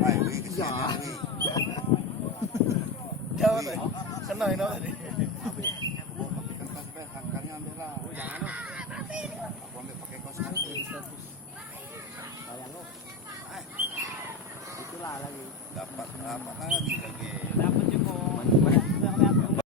Ay, wih, kesian wih. Jawab tadi. Kena ini tadi. Kertas deh, angkarnya ambil lah. Jangan lo. Aku ambil pakai kaos kaki. Sayang lo. Itulah lagi. Dapat apa lagi lagi? Dapat